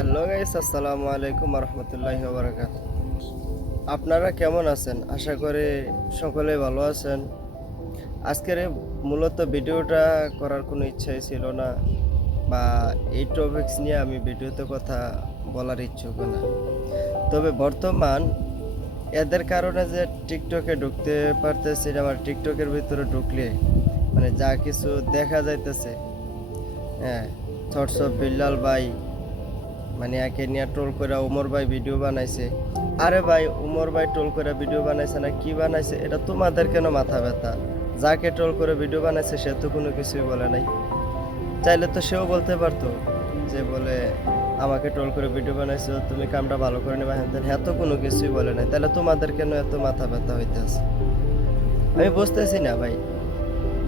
Hello guys, আসসালামু আলাইকুম রহমতুল্লাহি বারাকাত আপনারা কেমন আছেন? আশা করি সকলে ভালো আছেন। আজকের মূলত ভিডিওটা করার কোনো ইচ্ছাই ছিল না বা এই টপিক্স নিয়ে আমি ভিডিওতে কথা বলার ইচ্ছুক না। তবে বর্তমান এদের কারণে যে টিকটকে ঢুকতে পারতেছি না আমার টিকটকের ভিতরে ঢুকলে মানে যা কিছু দেখা যাইতেছে হ্যাঁ থটস অফ বিল্লাল ভাই মানে একে নিয়ে ট্রোল করে উমর ভাই ভিডিও বানাইছে। আরে ভাই, উমর ভাই ট্রোল করে ভিডিও বানাইছে না, কি বানাইছে? এটা তোমাদের কেন মাথা ব্যথা? যাকে ট্রোল করে ভিডিও বানাইছে, সে তো কোনো কিছুই বলে নাই। চাইলে তো সেও বলতে পারতো যে বলে, আমাকে ট্রোল করে ভিডিও বানাইছো, তুমি কামটা ভালো করে নেবা। ত্যান। হ্যাঁ তো কোনো কিছুই বলে নাই। তাহলে তোমাদের কেন এত মাথা ব্যথা হইতেছে? আমি বুঝতেছি না ভাই।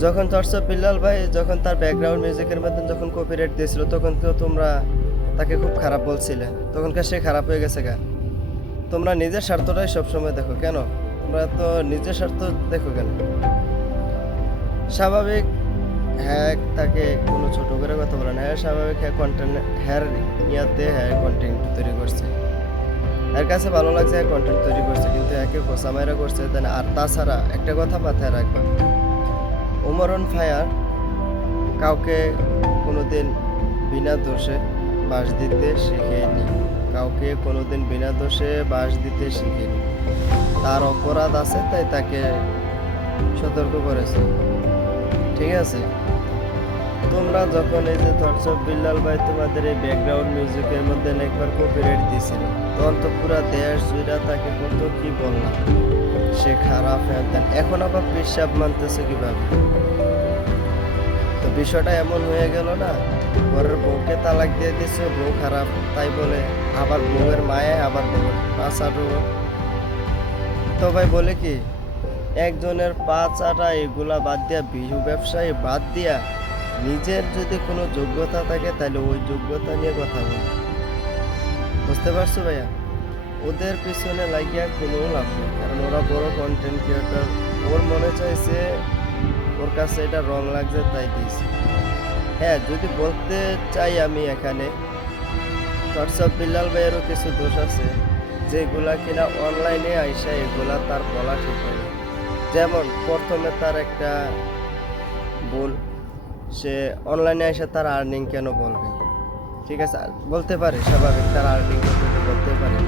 যখন অফ বিল্লাল ভাই, যখন তার ব্যাকগ্রাউন্ড মিউজিকের মধ্যে যখন কপিরাইট দিয়েছিল, তখন তো তোমরা তাকে খুব খারাপ বলছিলে। তখনকার সে খারাপ হয়ে গেছে গা। তোমরা নিজের স্বার্থটাই সবসময় দেখো, কেন? তোমরা তো নিজের স্বার্থ দেখো কেন? স্বাভাবিক হ্যাঁ তাকে কোনো ছোটো করে কথা বলে না। হ্যাঁ স্বাভাবিক হ্যাঁ কন্টেন্ট হ্যার ইয়াতে হ্যাঁ কন্টেন্ট তৈরি করছে। এর কাছে ভালো লাগছে হ্যাঁ কন্টেন্ট তৈরি করছে, কিন্তু একে খোসা মায়েরা করছে তাই আর তাছাড়া একটা কথা মাথায় রাখবা। উমরন ফায়ার কাউকে কোনোদিন বিনা দোষে বাস দিতে শিখেনি। কাউকে কোনোদিন বিনা দোষে বাস দিতে শিখেনি। তার অপরাধ আছে, তাই তাকে সতর্ক করেছে। ঠিক আছে? তোমরা যখন এই যে থটস অফ বিল্লাল ভাই তোমাদের এই ব্যাকগ্রাউন্ড মিউজিকের মধ্যে একবার কপিরাইট দিয়েছিল। তখন তো পুরা দেশ জুড়া তাকে কত কি বললাম সে খারাপ হ্যান। এখন আবার পেশাব মানতেছে কীভাবে? তো বিষয়টা এমন হয়ে গেল না ঘরের বউকে তালাক দিয়ে দিছে, বউ খারাপ, তাই বলে আবার বউয়ের মায়ে আবার বউয়ের পাঁচাটো তো ভাই বলে কি, একজনের পাঁচ আটা এগুলা বাদ দিয়া বিহু ব্যবসায়ী বাদ দিয়া নিজের যদি কোনো যোগ্যতা থাকে তাহলে ওই যোগ্যতা নিয়ে কথা বল। বুঝতে পারছ ভাইয়া? ওদের পিছনে লাগিয়া কোনো লাভ নেই, কারণ ওরা বড় কন্টেন্ট ক্রিয়েটর ওর মনে চাইছে ওর কাছে এটা রং লাগছে, তাই দিয়েছে। হ্যাঁ যদি বলতে চাই আমি এখানে হোয়াটসঅ্যাপ বিল্লাল ভাইয়েরও কিছু দোষ আছে, যেগুলা কিনা অনলাইনে আইসা এগুলা তার বলা ঠিক হয় যেমন, প্রথমে তার একটা ভুল, সে অনলাইনে এসে তার আর্নিং কেন বলবে? ঠিক আছে বলতে পারে, স্বাভাবিক তার আর্নিং বলতে পারে।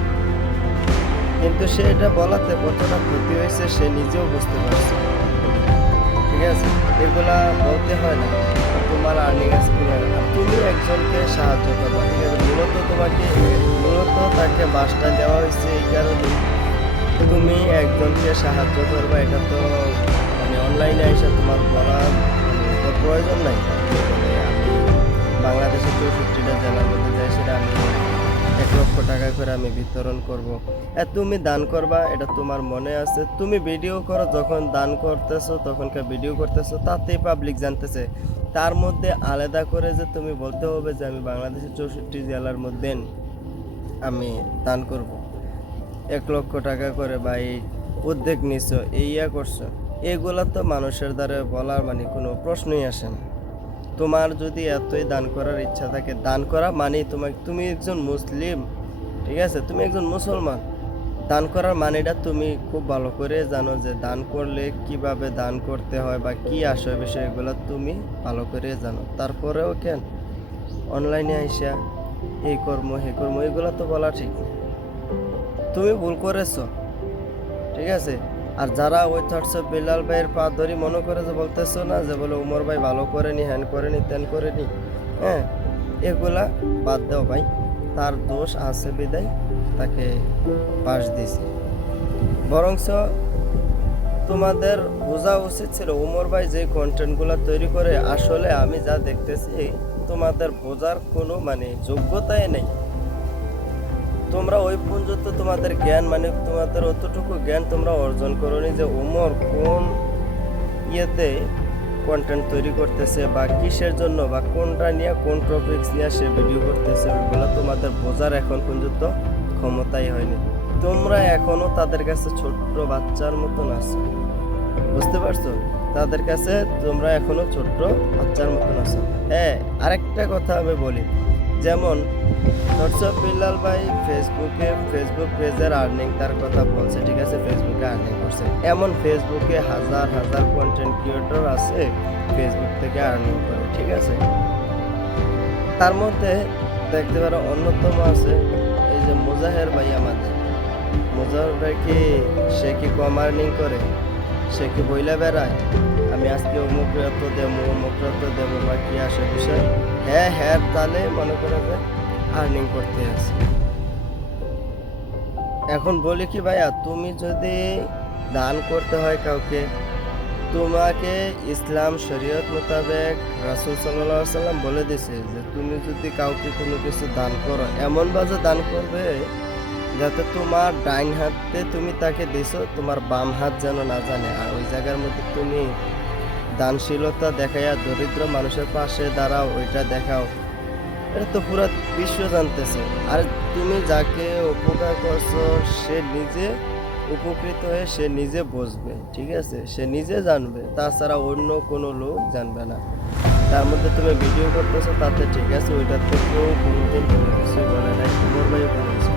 কিন্তু সে এটা বলাতে কতটা ক্ষতি হয়েছে সে নিজেও বুঝতে পারছে ঠিক আছে? এগুলা বলতে হয় না। তোমার আর্নিং আছে তুমি একজনকে সাহায্য করবা, ঠিক আছে? মূলত তোমাকে, মূলত তাকে বাসটা দেওয়া হয়েছে এই কারণে। তুমি একজনকে সাহায্য করবা, এটা তো মানে অনলাইনে এসে তোমার বলার করে আমি বিতরণ করব। তুমি দান করবা, এটা তোমার মনে আছে। তুমি ভিডিও করো, যখন দান করতেছো তখনকার ভিডিও করতেছো, তাতেই পাবলিক জানতেছে। তার মধ্যে আলাদা করে যে তুমি বলতে হবে যে আমি বাংলাদেশের চৌষট্টি জেলার মধ্যে আমি দান করব। এক লক্ষ টাকা করে বা এই উদ্যোগ নিছ এই ইয়া করছ। এগুলা তো মানুষের দ্বারা বলার মানে কোনো প্রশ্নই আসে না। তোমার যদি এতই দান করার ইচ্ছা থাকে, দান করা মানে তোমাকে, তুমি একজন মুসলিম। ঠিক আছে? তুমি একজন মুসলমান। দান করার মানেটা তুমি খুব ভালো করে জানো যে দান করলে কীভাবে দান করতে হয় বা কি আসে বিষয় এগুলো তুমি ভালো করে জানো। তারপরেও কেন? অনলাইনে আইসা এই কর্ম হে কর্ম, এগুলো তো বলা ঠিক। তুমি ভুল করেছ। ঠিক আছে? আর যারা ওই অফ বিল্লাল ভাইয়ের পা ধরি মনে করে যে বলতেছো না, যে বলে উমর ভাই ভালো করেনি, হ্যান করেনি ত্যান করেনি হ্যাঁ এগুলা বাদ দাও ভাই। তার দোষ আছে বিদায়, তাকে পাশ দিছে বরংস তোমাদের বোঝা উচিত ছিল, উমর ভাই যে কন্টেন্টগুলো তৈরি করে, আসলে আমি যা দেখতেছি, তোমাদের বোঝার কোনো মানে যোগ্যতাই নেই। তোমরা ওই পর্যন্ত তোমাদের জ্ঞান মানে তোমাদের অতটুকু জ্ঞান তোমরা অর্জন করোনি যে উমর কোন ইয়েতে কন্টেন্ট তৈরি করতেছে বা কিসের জন্য বা কোনটা নিয়ে কোন টপিক্স নিয়ে সে ভিডিও করতেছে ওগুলো তোমাদের বোঝার এখন পর্যন্ত ক্ষমতাই হয়নি। তোমরা এখনও তাদের কাছে ছোট্ট বাচ্চার মতন আছো। বুঝতে পারছ? তাদের কাছে তোমরা এখনও ছোট্ট বাচ্চার মতন আছো। হ্যাঁ আরেকটা কথা আমি বলি। যেমন হোয়াটসঅ্যাপ বিল্লাল ভাই ফেসবুকে ফেসবুক পেজের আর্নিং তার কথা বলছে, ঠিক আছে? ফেসবুকে আর্নিং করছে। এমন ফেসবুকে হাজার হাজার কন্টেন্ট ক্রিয়েটর আছে ফেসবুক থেকে আর্নিং করে, ঠিক আছে? তার মধ্যে দেখতে পারো অন্যতম আছে, এই যে মুজাহের ভাই আমাদের। মুজাহের ভাই কি, সে কি কম আর্নিং করে? সে কি বইলা বেড়ায়? আমি আজকে অমুক এত দেবো, অমুক এত দেবো, বা কি আসে বিষয়? হ্যাঁ হ্যাঁ তাহলে মনে করে যে আর্নিং করতে আছে। এখন বলি কি ভাইয়া, তুমি যদি দান করতে হয় কাউকে, তোমাকে ইসলাম শরীয়ত মোতাবেক রাসুল সাল্লাহ সাল্লাম বলে দিছে যে তুমি যদি কাউকে কোনো কিছু দান করো, এমন বাজে দান করবে যাতে তোমার ডাইন হাতে তুমি তাকে দিছো, তোমার বাম হাত যেন না জানে। আর ওই জায়গার মধ্যে তুমি দানশীলতা দেখাইয়া দরিদ্র মানুষের পাশে দাঁড়াও, ওইটা দেখাও। এটা তো পুরো বিশ্ব জানতেছে। আর তুমি যাকে উপকার করছ, সে নিজে উপকৃত হয়ে সে নিজে বসবে ঠিক আছে? সে নিজে জানবে, তাছাড়া অন্য কোনো লোক জানবে না। তার মধ্যে তুমি ভিডিও করতেছো, তাতে ঠিক আছে ওইটার থেকেও কোনোদিন কোনো কিছু বলে নাই। তোমার ভাই কিছু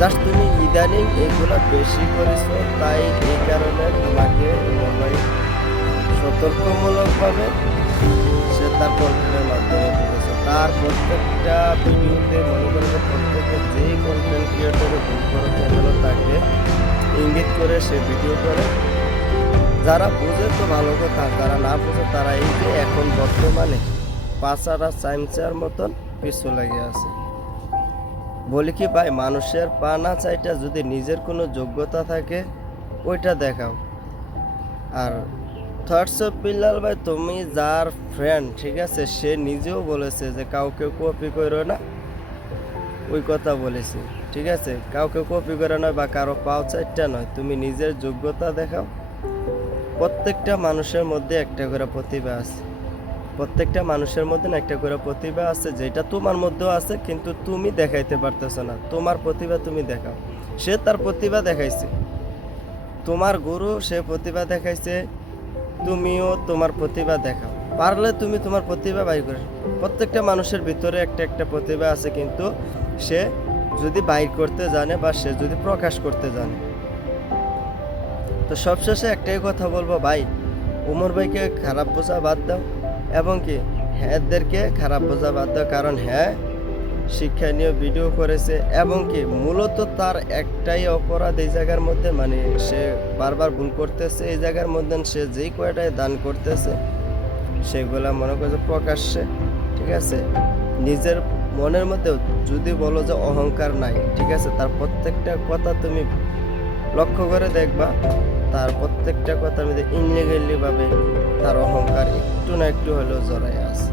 জাস্ট তুমি ইদানিং এগুলা বেশি করেছ, তাই এই কারণে তোমাকে তোমার সতর্কমূলকভাবে সে তার কন্টেন্টের মাধ্যমে বলেছে তার প্রত্যেকটা ভিডিওতে মনে করে যে যেই কন্টেন্ট ক্রিয়েটরে ভুল করে চ্যানেলও তাকে ইঙ্গিত করে সে ভিডিও করে। যারা বুঝে তো ভালো কথা, যারা না বুঝে তারা এই যে এখন বর্তমানে পাচারা চাইমচার মতন পিছু লেগে আছে। বলি কি ভাই, মানুষের পা না চাইটা যদি নিজের কোনো যোগ্যতা থাকে, ওইটা দেখাও। আর থার্ডস অফ বিল্লাল ভাই, তুমি যার ফ্রেন্ড ঠিক আছে? সে নিজেও বলেছে যে কাউকে কপি করো না। ওই কথা বলেছি, ঠিক আছে? কাউকে কপি করে নয় বা কারও পাও চারটা নয়, তুমি নিজের যোগ্যতা দেখাও। প্রত্যেকটা মানুষের মধ্যে একটা করে প্রতিভা আছে। প্রত্যেকটা মানুষের মধ্যে একটা করে প্রতিভা আছে, যেটা তোমার মধ্যেও আছে, কিন্তু তুমি দেখাইতে পারতেছো না। তোমার প্রতিভা তুমি দেখাও। সে তার প্রতিভা দেখাইছে। তোমার গুরু সে প্রতিভা দেখাইছে। তুমিও তোমার প্রতিভা দেখাও। পারলে তুমি তোমার প্রতিভা বাই করে প্রত্যেকটা মানুষের ভিতরে একটা একটা প্রতিভা আছে কিন্তু সে যদি বাইর করতে জানে বা সে যদি প্রকাশ করতে জানে। তো সবশেষে একটাই কথা বলব, ভাই, উমর ভাইকে খারাপ বোঝা বাদ দাও। এবং কি হ্যাঁদেরকে খারাপ বোঝা বাদ দাও। কারণ হ্যাঁ শিক্ষণীয় ভিডিও করেছে এবং কি মূলত তার একটাই অপরাধ এই জায়গার মধ্যে মানে সে বারবার ভুল করতেছে, এই জায়গার মধ্যে সে যেই কয়টায় দান করতেছে, সেগুলা মনে করছে প্রকাশ্যে, ঠিক আছে? নিজের মনের মধ্যে যদি বলো যে অহংকার নাই, ঠিক আছে? তার প্রত্যেকটা কথা তুমি লক্ষ্য করে দেখবা, তার প্রত্যেকটা কথার মধ্যে ইনলিগালি ভাবে তার অহংকার একটু না একটু হলেও জড়াই আছে।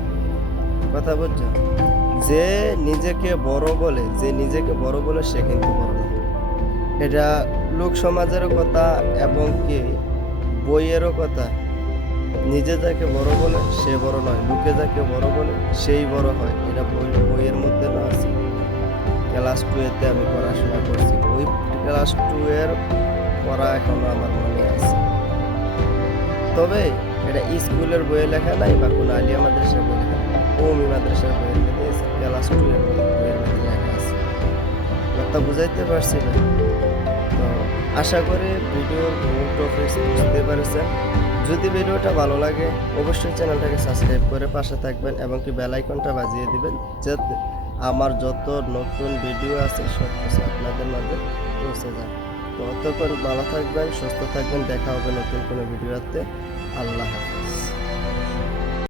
কথা বুঝছ? যে নিজেকে বড় বলে, যে নিজেকে বড় বলে সে কিন্তু বড় না। এটা লোক সমাজেরও কথা এবং কি বইয়েরও কথা। নিজে যাকে বড় বলে, সে বড় নয়। লোকে যাকে বড় বলে, সেই বড় হয়। এটা বই, বইয়ের মধ্যে না আছে। ক্লাস টু এতে আমি পড়াশোনা করছি। ওই ক্লাস টু এর পড়া এখনও আমার মনে আছে। তবে এটা স্কুলের বইয়ে লেখা নাই বা কোনো আলিয়া মাদ্রাসার বই কৌমি মাদ্রাসার বইয়ের মধ্যে ক্লাস টু এর বুঝাইতে পারছি না। তো আশা করি ভিডিওর মূল টপিক্স বুঝতে পেরেছেন। যদি ভিডিওটা ভালো লাগে, অবশ্যই চ্যানেলটাকে সাবস্ক্রাইব করে পাশে থাকবেন এবং কি বেল আইকনটা বাজিয়ে দিবেন, যাতে আমার যত নতুন ভিডিও আছে, সব কিছু আপনাদের মাঝে পৌঁছে যায়। তো ততক্ষণ ভালো থাকবেন, সুস্থ থাকবেন, দেখা হবে নতুন কোনো ভিডিওতে। আল্লাহ হাফেজ।